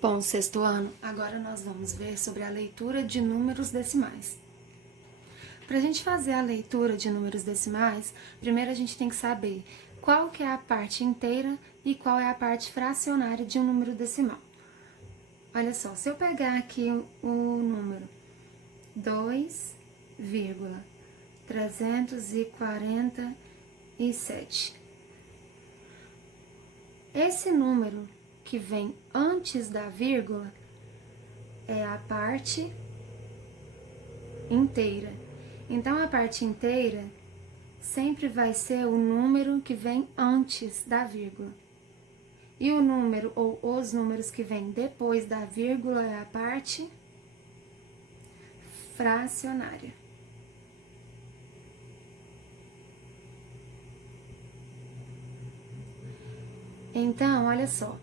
Bom, sexto ano, agora nós vamos ver sobre a leitura de números decimais. Para a gente fazer a leitura de números decimais, primeiro a gente tem que saber qual que é a parte inteira e qual é a parte fracionária de um número decimal. Olha só, se eu pegar aqui o número 2,347, esse número que vem antes da vírgula é a parte inteira. Então, a parte inteira sempre vai ser o número que vem antes da vírgula. E o número ou os números que vêm depois da vírgula é a parte fracionária. Então, olha só.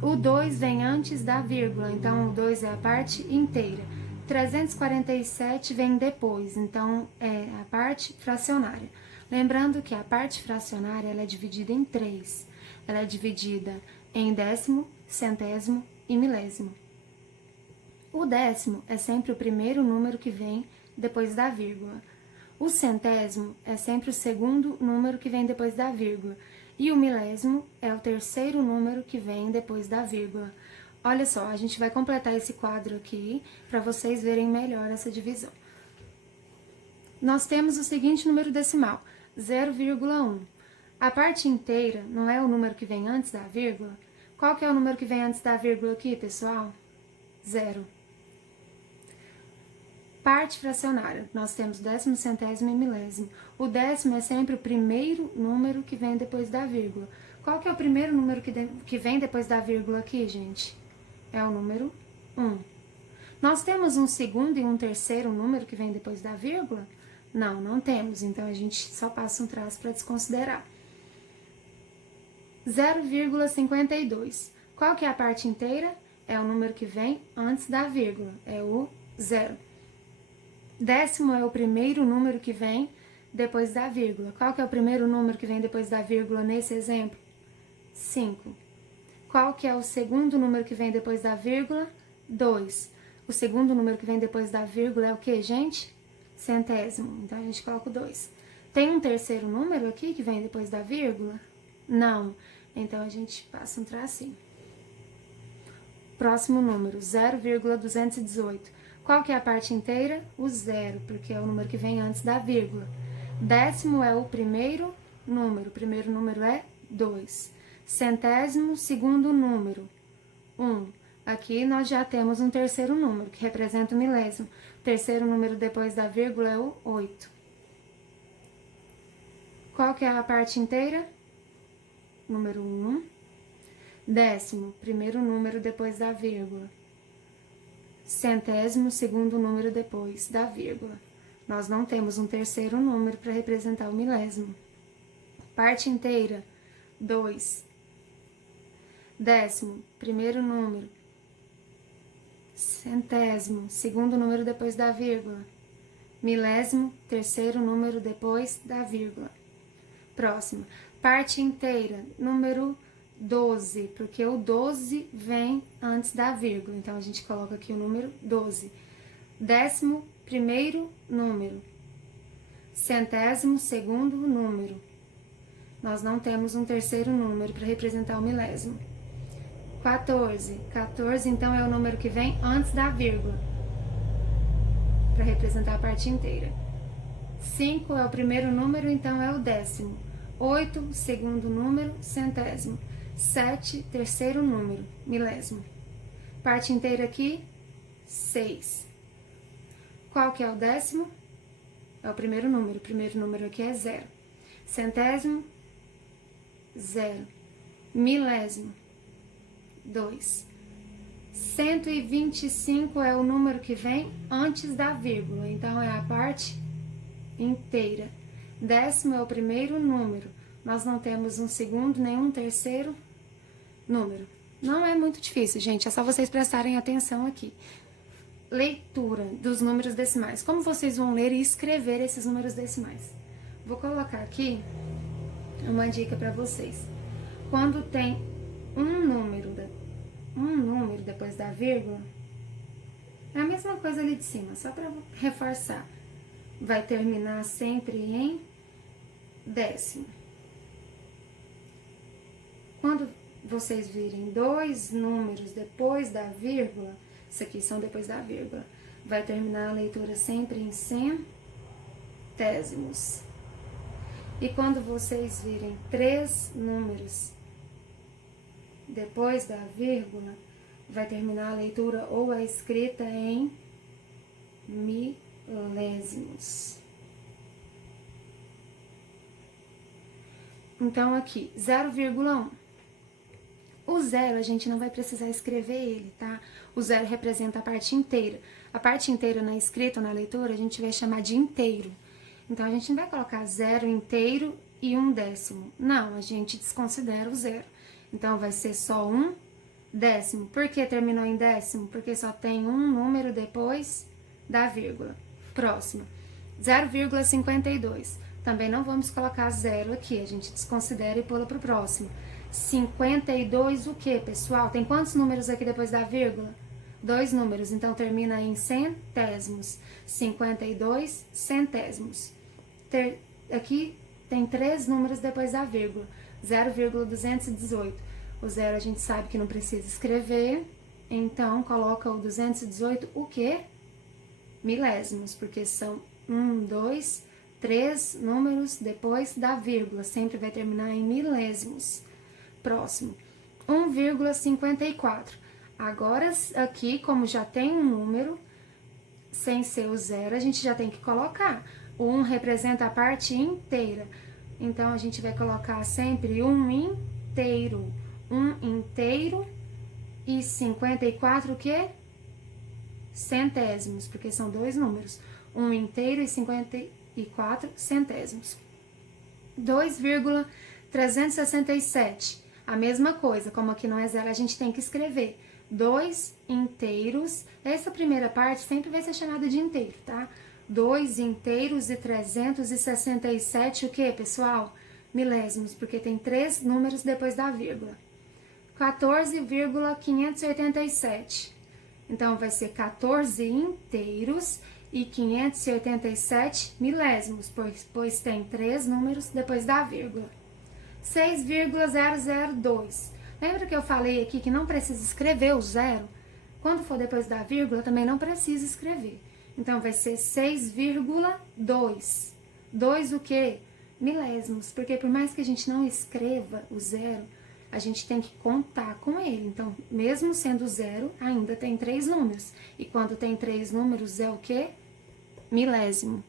O 2 vem antes da vírgula, então o 2 é a parte inteira. 347 vem depois, então é a parte fracionária. Lembrando que a parte fracionária ela é dividida em 3. Ela é dividida em décimo, centésimo e milésimo. O décimo é sempre o primeiro número que vem depois da vírgula. O centésimo é sempre o segundo número que vem depois da vírgula. E o milésimo é o terceiro número que vem depois da vírgula. Olha só, a gente vai completar esse quadro aqui para vocês verem melhor essa divisão. Nós temos o seguinte número decimal, 0,1. A parte inteira não é o número que vem antes da vírgula? Qual que é o número que vem antes da vírgula aqui, pessoal? 0. Parte fracionária, nós temos décimo, centésimo e milésimo. O décimo é sempre o primeiro número que vem depois da vírgula. Qual que é o primeiro número que vem depois da vírgula aqui, gente? É o número 1. Nós temos um segundo e um terceiro número que vem depois da vírgula? Não, não temos, então a gente só passa um traço para desconsiderar. 0,52. Qual que é a parte inteira? É o número que vem antes da vírgula, é o 0. Décimo é o primeiro número que vem depois da vírgula. Qual que é o primeiro número que vem depois da vírgula nesse exemplo? 5. Qual que é o segundo número que vem depois da vírgula? 2. O segundo número que vem depois da vírgula é o que, gente? Centésimo. Então, a gente coloca o 2. Tem um terceiro número aqui que vem depois da vírgula? Não. Então, a gente passa um tracinho. Próximo número, 0,218. Qual que é a parte inteira? O 0, porque é o número que vem antes da vírgula. Décimo é o primeiro número é 2. Centésimo, segundo número, 1. Aqui nós já temos um terceiro número, que representa o milésimo. O terceiro número depois da vírgula é o 8. Qual que é a parte inteira? Número 1. Décimo, primeiro número depois da vírgula. Centésimo, segundo número depois da vírgula. Nós não temos um terceiro número para representar o milésimo. Parte inteira, 2. Décimo, primeiro número. Centésimo, segundo número depois da vírgula. Milésimo, terceiro número depois da vírgula. Próximo, parte inteira, número 12, porque o 12 vem antes da vírgula, então a gente coloca aqui o número 12. Décimo, primeiro número. Centésimo, segundo número. Nós não temos um terceiro número para representar o milésimo. 14. 14, então, é o número que vem antes da vírgula, para representar a parte inteira. 5 é o primeiro número, então é o décimo. 8, segundo número, centésimo. 7, terceiro número, milésimo. Parte inteira aqui, 6. Qual que é o décimo? É o primeiro número aqui é 0. Centésimo, 0. Milésimo, 2. 125 é o número que vem antes da vírgula, então é a parte inteira. Décimo é o primeiro número. Nós não temos um segundo nem um terceiro número. Não é muito difícil, gente, é só vocês prestarem atenção aqui. Leitura dos números decimais. Como vocês vão ler e escrever esses números decimais? Vou colocar aqui uma dica para vocês. Quando tem um número um número depois da vírgula, é a mesma coisa ali de cima, só para reforçar. Vai terminar sempre em décimo. Quando vocês virem dois números depois da vírgula, isso aqui são depois da vírgula, vai terminar a leitura sempre em centésimos. E quando vocês virem três números depois da vírgula, vai terminar a leitura ou a escrita em milésimos. Então, aqui, 0,1. O zero, a gente não vai precisar escrever ele, tá? O zero representa a parte inteira. A parte inteira na escrita ou na leitura, a gente vai chamar de inteiro. Então, a gente não vai colocar zero inteiro e um décimo. Não, a gente desconsidera o zero. Então, vai ser só um décimo. Por que terminou em décimo? Porque só tem um número depois da vírgula. Próximo. 0,52. Também não vamos colocar zero aqui. A gente desconsidera e pula para o próximo. 52 o que, pessoal? Tem quantos números aqui depois da vírgula? Dois números. Então, termina em centésimos. 52 centésimos. Aqui tem três números depois da vírgula. 0,218. O zero a gente sabe que não precisa escrever, então coloca o 218 o quê? Milésimos, porque são 1, 2, 3 números depois da vírgula, sempre vai terminar em milésimos. Próximo, 1,54. Agora aqui, como já tem um número, sem ser o zero, a gente já tem que colocar. O 1 representa a parte inteira. Então, a gente vai colocar sempre um inteiro. Um inteiro e 54 o quê? Centésimos, porque são dois números. Um inteiro e 54 centésimos. 2,367. A mesma coisa, como aqui não é zero, a gente tem que escrever. 2 inteiros. Essa primeira parte sempre vai ser chamada de inteiro, tá? 2 inteiros e 367, o que, pessoal? Milésimos, porque tem três números depois da vírgula. 14,587. Então, vai ser 14 inteiros e 587 milésimos, pois tem três números depois da vírgula. 6,002. Lembra que eu falei aqui que não precisa escrever o zero? Quando for depois da vírgula, também não precisa escrever. Então, vai ser 6,2. 2 o quê? Milésimos, porque por mais que a gente não escreva o zero, a gente tem que contar com ele. Então, mesmo sendo zero, ainda tem três números. E quando tem três números, é o quê? Milésimo.